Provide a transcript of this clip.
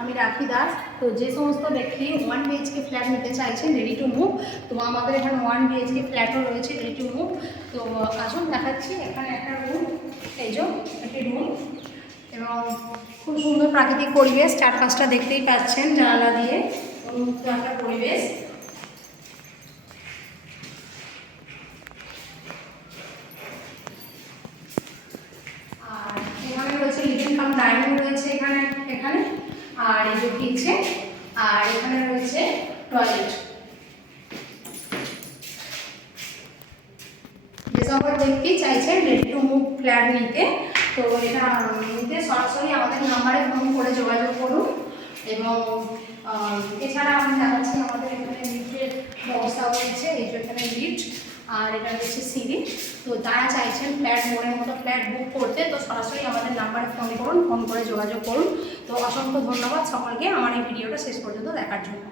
আমি রাখি দাস। তো যে সমস্ত ব্যক্তি 1 BHK ফ্ল্যাট নিতে চাইছেন রেডি টু মুভ, তো আমাদের এখানে 1 BHK ফ্ল্যাটও রয়েছে রেডি টু মুভ। তো আসুন দেখাচ্ছি। এখানে একটা রুম, এই যে একটি রুম, এবং খুব সুন্দর প্রাকৃতিক পরিবেশ, চারপাশটা দেখতেই পাচ্ছেন জানালা দিয়ে উন্মুক্ত একটা পরিবেশ। আর এখানে রয়েছে লিভিং কাম ডাইনিং রয়েছে এখানে এখানে আর এই যে কিচেন, আর এখানে রয়েছে টয়লেট। যে সকল ব্যক্তি চাইছেন রেডি টু মুভ ফ্ল্যাট নিতে, তো এটা নিতে সরাসরি আমাদের নাম্বারে ফোন করে যোগাযোগ করুন। এবং এছাড়া আমি দেখাচ্ছি আমাদের এখানে লিফটের ব্যবস্থাও রয়েছে। এই যে এখানে লিফট, আর এটা রয়েছে সিঁড়ি। তো যারা চাইছেন ফ্ল্যাট মনের মতো ফ্ল্যাট বুক করতে, তো সরাসরি আমাদের নাম্বারে ফোন করুন, ফোন করে যোগাযোগ করুন। তো অসংখ্য ধন্যবাদ সকলকে আমার এই ভিডিওটা শেষ পর্যন্ত দেখার জন্য।